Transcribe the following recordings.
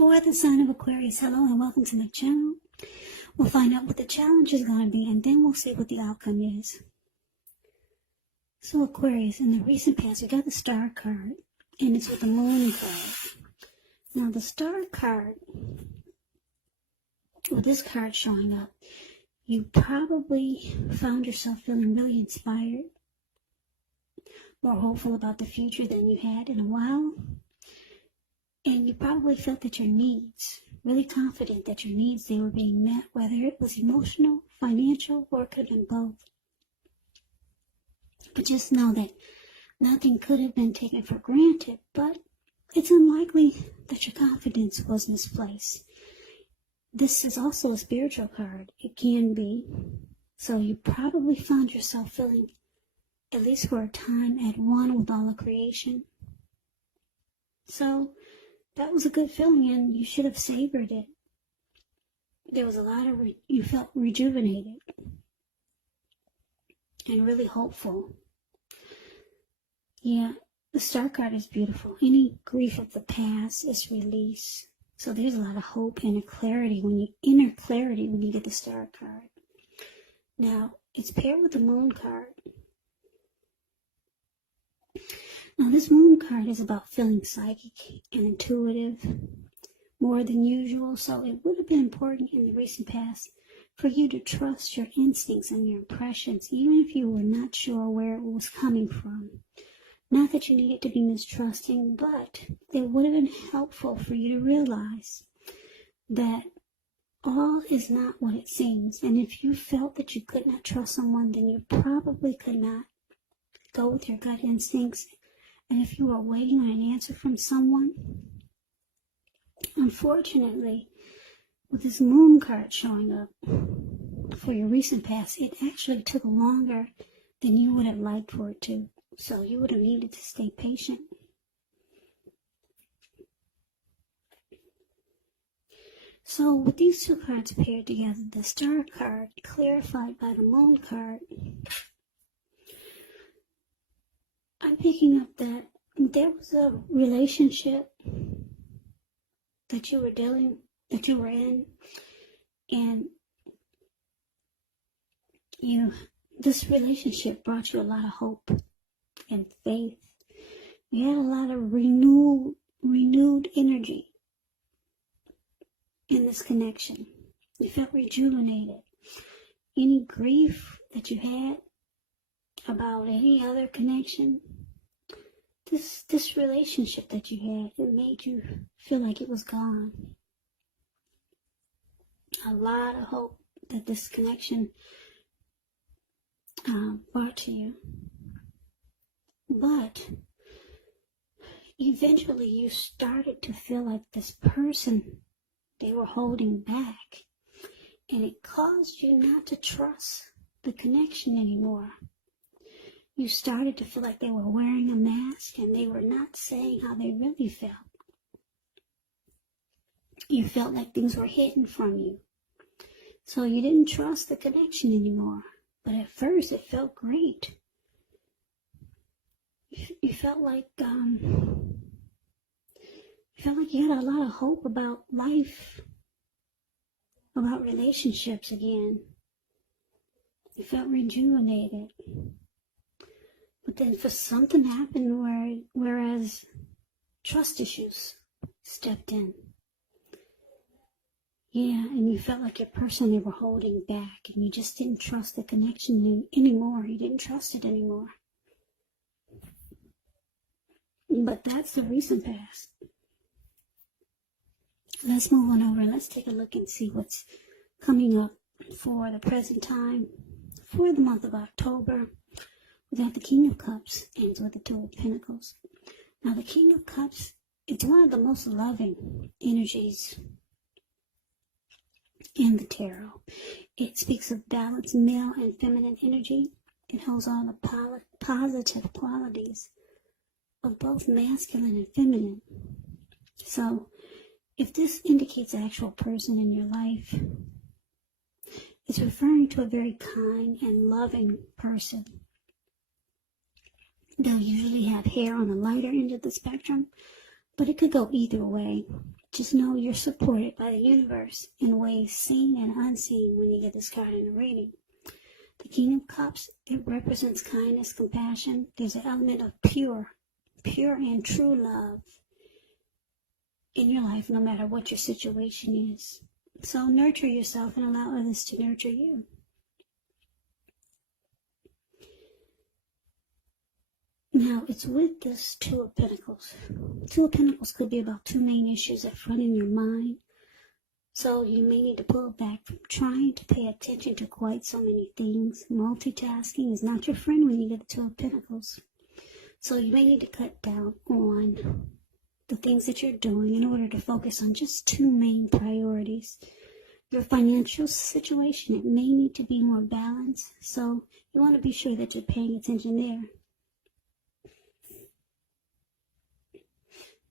For the sign of Aquarius, hello and welcome to my channel. We'll find out what the challenge is going to be, and then we'll see what the outcome is. So Aquarius, in the recent past, we got the Star card, and it's with the Moon card. Now the Star card, with this card showing up, you probably found yourself feeling really inspired, more hopeful about the future than you had in a while. And you probably felt that your needs, really confident that your needs, they were being met, whether it was emotional, financial, or it could have been both. But just know that nothing could have been taken for granted, but it's unlikely that your confidence was misplaced. This is also a spiritual card. It can be. So you probably found yourself feeling, at least for a time, at one with all of creation. So that was a good feeling, and you should have savored it. There was a lot of, you felt rejuvenated and really hopeful. Yeah, the Star card is beautiful. Any grief of the past is released. So there's a lot of hope and inner clarity when you get the Star card. Now, it's paired with the Moon card. Now, this Moon card is about feeling psychic and intuitive more than usual, so it would have been important in the recent past for you to trust your instincts and your impressions, even if you were not sure where it was coming from. Not that you needed to be mistrusting, but it would have been helpful for you to realize that all is not what it seems, and if you felt that you could not trust someone, then you probably could not go with your gut instincts. And if you were waiting on an answer from someone, unfortunately, with this Moon card showing up for your recent past, it actually took longer than you would have liked for it to. So you would have needed to stay patient. So with these two cards paired together, the Star card clarified by the Moon card, I'm picking up that there was a relationship that you were in, and this relationship brought you a lot of hope and faith. You had a lot of renewed energy in this connection. You felt rejuvenated. Any grief that you had about any other connection, this relationship that you had, it made you feel like it was gone. A lot of hope that this connection brought to you. But eventually you started to feel like this person, they were holding back, and it caused you not to trust the connection anymore. You started to feel like they were wearing a mask and they were not saying how they really felt. You felt like things were hidden from you. So you didn't trust the connection anymore. But at first it felt great. You felt like you had a lot of hope about life, about relationships again. You felt rejuvenated. But then for something happened whereas trust issues stepped in. Yeah, and you felt like your person, they were holding back, and you just didn't trust the connection anymore. You didn't trust it anymore. But that's the recent past. Let's move on over and let's take a look and see what's coming up for the present time for the month of October. We got the King of Cups, ends with the Two of Pentacles. Now the King of Cups, it's one of the most loving energies in the tarot. It speaks of balanced male and feminine energy. It holds all the positive qualities of both masculine and feminine. So if this indicates an actual person in your life, it's referring to a very kind and loving person. They'll usually have hair on the lighter end of the spectrum, But it could go either way. Just know you're supported by the universe in ways seen and unseen when you get this card in a reading. The King of Cups, it represents kindness, compassion. There's an element of pure and true love in your life, no matter what your situation is. So nurture yourself and allow others to nurture you. Now, it's with this Two of Pentacles. Two of Pentacles could be about two main issues at front in your mind. So you may need to pull back from trying to pay attention to quite so many things. Multitasking is not your friend when you get the Two of Pentacles. So you may need to cut down on the things that you're doing in order to focus on just two main priorities. Your financial situation, it may need to be more balanced. So you want to be sure that you're paying attention there.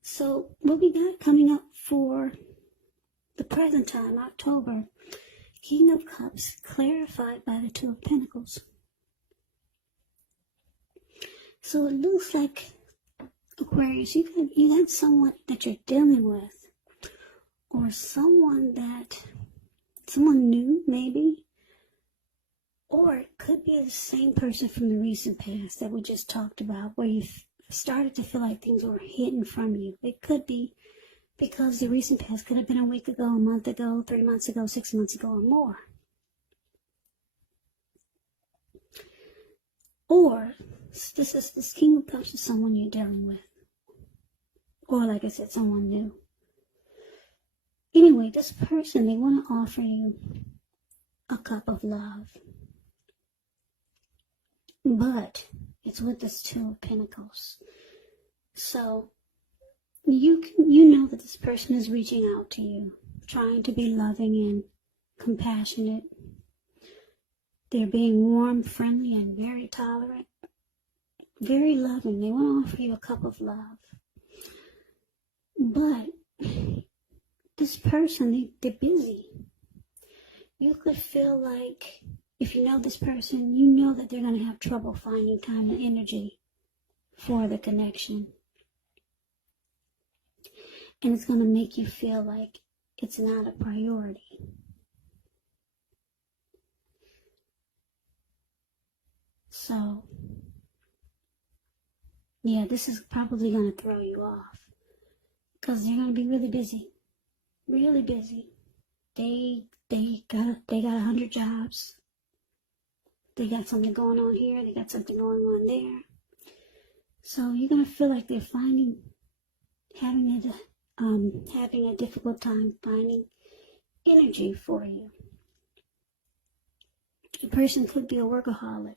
So what we got coming up for the present time, October, King of Cups, clarified by the Two of Pentacles. So it looks like, Aquarius, you got someone that you're dealing with, or someone new maybe, or it could be the same person from the recent past that we just talked about, where you've started to feel like things were hidden from you. It could be because the recent past could have been a week ago, a month ago, 3 months ago, 6 months ago, or more. Or this King of Cups is someone you're dealing with. Or like I said, someone new. Anyway, this person, they want to offer you a cup of love. But it's with this Two of Pentacles. So you know that this person is reaching out to you, trying to be loving and compassionate. They're being warm, friendly, and very tolerant, very loving. They want to offer you a cup of love. But this person, they're busy. You could feel like, if you know this person, you know that they're going to have trouble finding time and energy for the connection. And it's going to make you feel like it's not a priority. So, yeah, this is probably going to throw you off. Because they're going to be really busy. Really busy. They got 100 jobs. They got something going on here. They got something going on there. So you're going to feel like they're having a difficult time finding energy for you. A person could be a workaholic.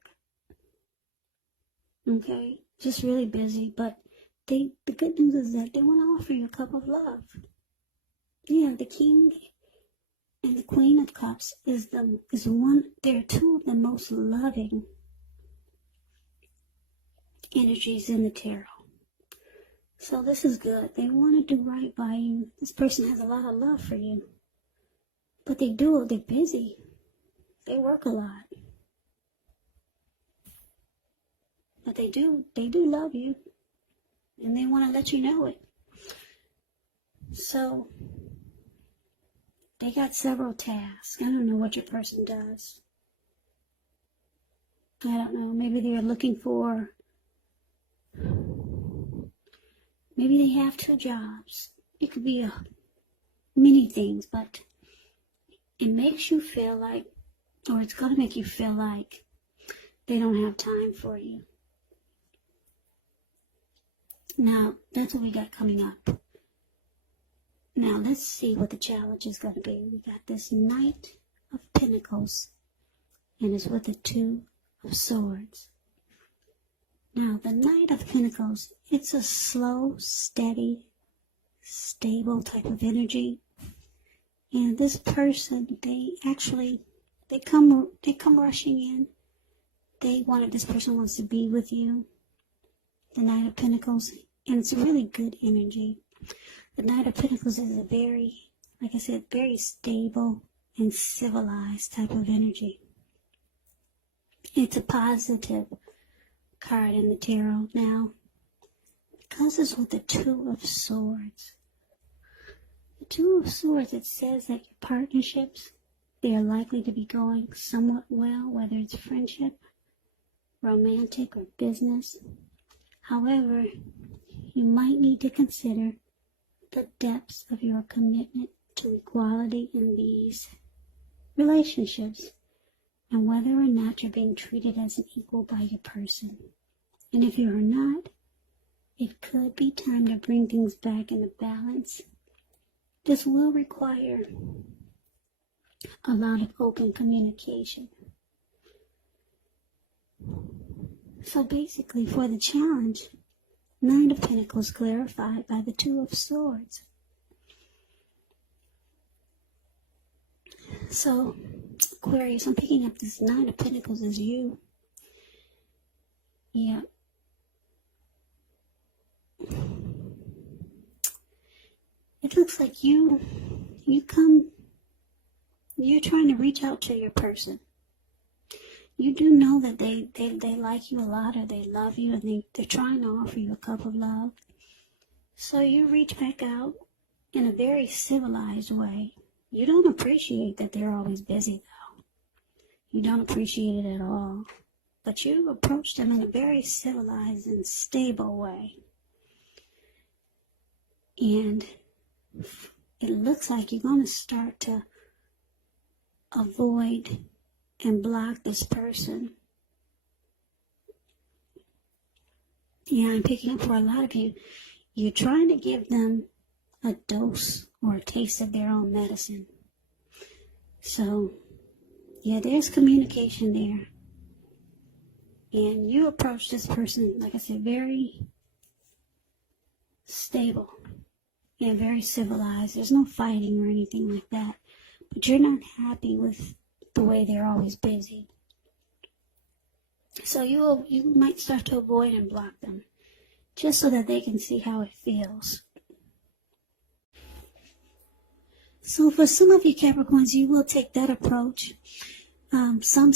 Okay? Just really busy. But the good news is that they want to offer you a cup of love. Yeah, the King and the Queen of Cups is one. They're two of the most loving energies in the tarot. So this is good. They want to do right by you. This person has a lot of love for you. But they're busy. They work a lot. But they do love you. And they want to let you know it. So they got several tasks. I don't know what your person does. I don't know. Maybe they're looking for... Maybe they have 2 jobs. It could be many things, but it makes you feel like, or it's going to make you feel like they don't have time for you. Now, that's what we got coming up. Now, let's see what the challenge is going to be. We got this Knight of Pentacles, and it's with the 2 of Swords. Now, the Knight of Pentacles, it's a slow, steady, stable type of energy. And this person, they come rushing in. This person wants to be with you. The Knight of Pentacles, and it's a really good energy. The Knight of Pentacles is a very, like I said, very stable and civilized type of energy. It's a positive card in the tarot. Now, because it's with the Two of Swords. The Two of Swords, it says that your partnerships, they are likely to be going somewhat well, whether it's friendship, romantic, or business. However, you might need to consider the depths of your commitment to equality in these relationships and whether or not you're being treated as an equal by your person. And if you are not, it could be time to bring things back into balance. This will require a lot of open communication. So basically, for the challenge, Nine of Pentacles clarified by the Two of Swords. So, Aquarius, I'm picking up this Nine of Pentacles as you. Yeah. It looks like you're trying to reach out to your person. You do know that they like you a lot, or they love you, and they're trying to offer you a cup of love. So you reach back out in a very civilized way. You don't appreciate that they're always busy, though. You don't appreciate it at all. But you approach them in a very civilized and stable way. And it looks like you're going to start to avoid and block this person. Yeah, I'm picking up for a lot of you. You're trying to give them a dose or a taste of their own medicine. So, yeah, there's communication there. And you approach this person, like I said, very stable and very civilized. There's no fighting or anything like that. But you're not happy with the way they're always busy. So you might start to avoid and block them, just so that they can see how it feels. So for some of you Capricorns, you will take that approach. Some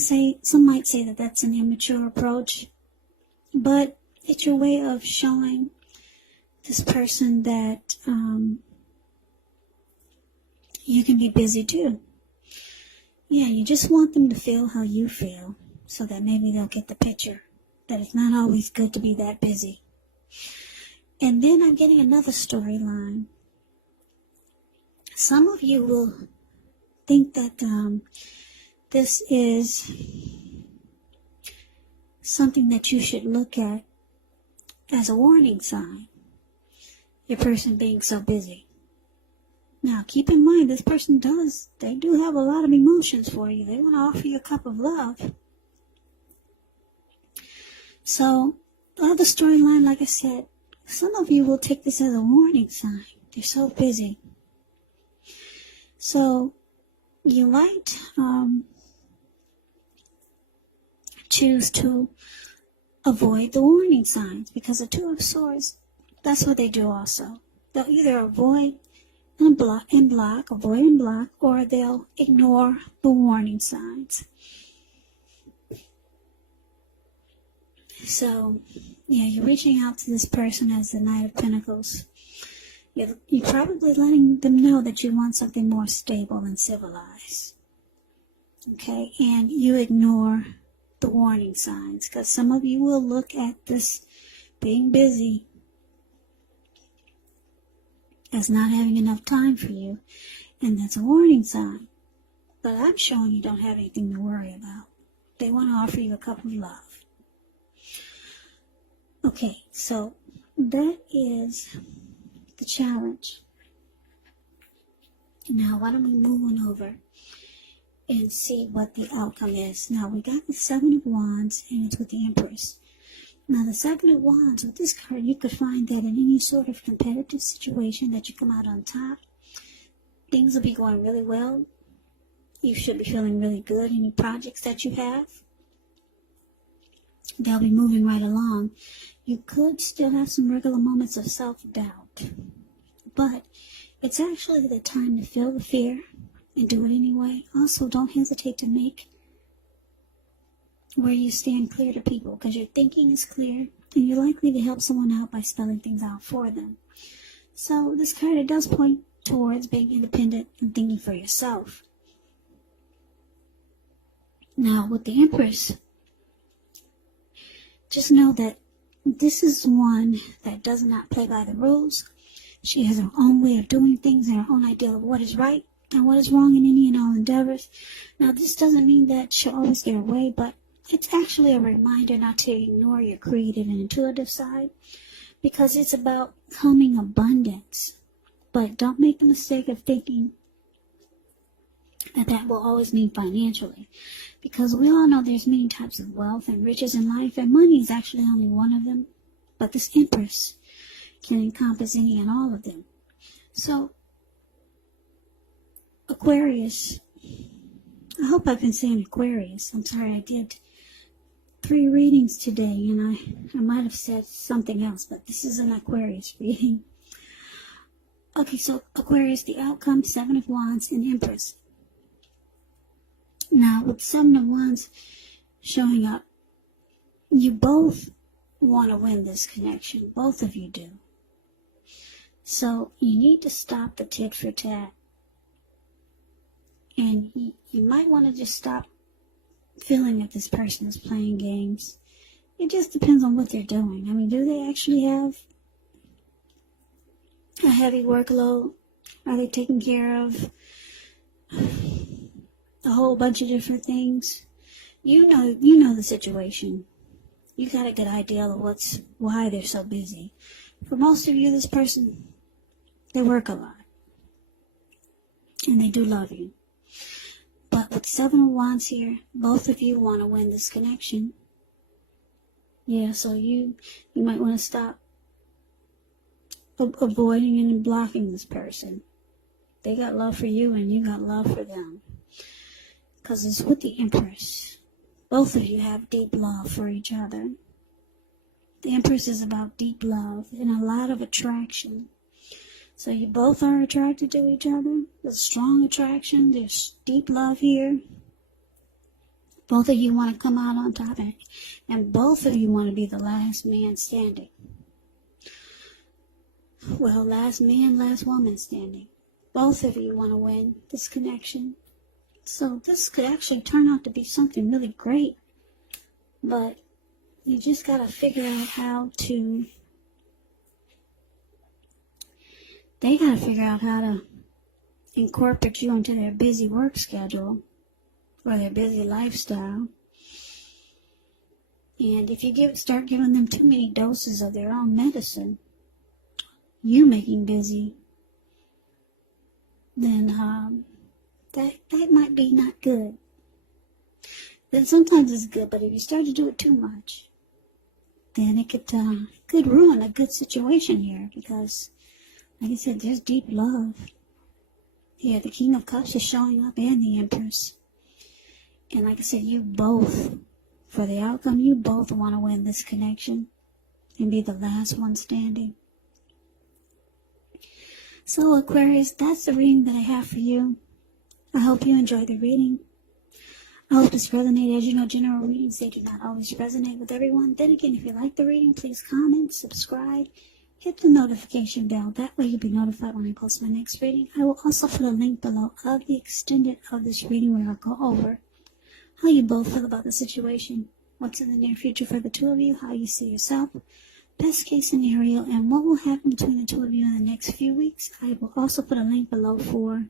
might say that that's an immature approach, but it's your way of showing this person that you can be busy too. Yeah, you just want them to feel how you feel, so that maybe they'll get the picture that it's not always good to be that busy. And then I'm getting another storyline. Some of you will think that this is something that you should look at as a warning sign. Your person being so busy. Now, keep in mind, this person they do have a lot of emotions for you. They want to offer you a cup of love. So, the other storyline, like I said, some of you will take this as a warning sign. They're so busy. So, you might choose to avoid the warning signs, because the Two of Swords, that's what they do also. They'll either avoid and block, or they'll ignore the warning signs. So, yeah, you're reaching out to this person as the Knight of Pentacles. You're probably letting them know that you want something more stable and civilized. Okay, and you ignore the warning signs, because some of you will look at this being busy as not having enough time for you, and that's a warning sign. But I'm showing you don't have anything to worry about. They want to offer you a cup of love. Okay, so that is the challenge. Now, why don't we move on over and see what the outcome is. Now, we got the Seven of Wands, and it's with the Empress. Now, the Seven of Wands, with this card, you could find that in any sort of competitive situation that you come out on top, things will be going really well. You should be feeling really good in your projects that you have. They'll be moving right along. You could still have some regular moments of self-doubt, but it's actually the time to feel the fear and do it anyway. Also, don't hesitate to make where you stand clear to people, because your thinking is clear, and you're likely to help someone out by spelling things out for them. So this card, it does point towards being independent and thinking for yourself. Now, with the Empress, just know that this is one that does not play by the rules. She has her own way of doing things and her own idea of what is right and what is wrong in any and all endeavors. Now, this doesn't mean that she'll always get her way, but it's actually a reminder not to ignore your creative and intuitive side, because it's about coming abundance. But don't make the mistake of thinking that will always mean financially, because we all know there's many types of wealth and riches in life, and money is actually only one of them. But this Empress can encompass any and all of them. So, Aquarius, I hope I've been saying Aquarius. I'm sorry, I did 3 readings today, and I might have said something else, but this is an Aquarius reading. Okay, so Aquarius, the outcome, 7 of Wands and Empress. Now, with 7 of Wands showing up, you both want to win this connection. Both of you do. So, you need to stop the tit for tat. And you might want to just stop feeling that this person is playing games. It just depends on what they're doing. I mean, do they actually have a heavy workload? Are they taking care of a whole bunch of different things? You know the situation. You got a good idea of why they're so busy. For most of you, this person, they work a lot. And they do love you. But with 7 of Wands here, both of you want to win this connection. Yeah, so you might want to stop avoiding and blocking this person. They got love for you and you got love for them. Because it's with the Empress. Both of you have deep love for each other. The Empress is about deep love and a lot of attraction. So you both are attracted to each other. There's strong attraction. There's deep love here. Both of you want to come out on top, and both of you want to be the last man standing. Well, last man, last woman standing. Both of you want to win this connection. So this could actually turn out to be something really great. But you just got to figure out how to... They got to figure out how to incorporate you into their busy work schedule or their busy lifestyle. And if you start giving them too many doses of their own medicine, you making busy, then that might be not good. Then sometimes it's good, but if you start to do it too much, then it could ruin a good situation here, because like I said, there's deep love. Yeah, the King of Cups is showing up and the Empress. And like I said, you both, for the outcome, you both want to win this connection and be the last one standing. So Aquarius, that's the reading that I have for you. I hope you enjoyed the reading. I hope this resonated. As you know, general readings, they do not always resonate with everyone. Then again, if you like the reading, please comment, subscribe. Hit the notification bell. That way you'll be notified when I post my next reading. I will also put a link below of the extended of this reading where I'll go over how you both feel about the situation, what's in the near future for the two of you, how you see yourself, best case scenario, and what will happen between the two of you in the next few weeks. I will also put a link below for